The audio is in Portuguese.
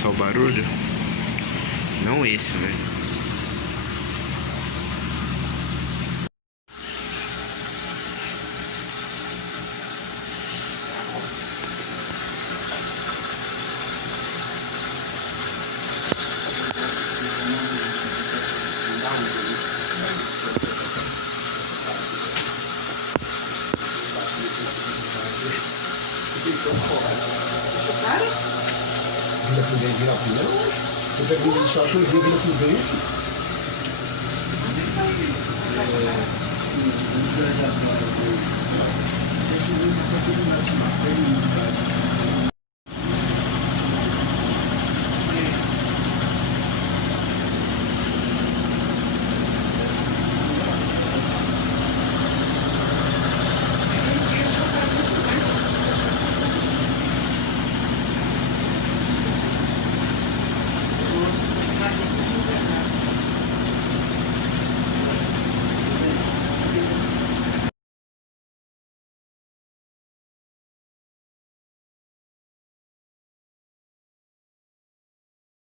só o barulho. Não esse, né? Deixa o cara? Vira pro dente, vira pro dente. Você pega o só que vira pro dente. Sim,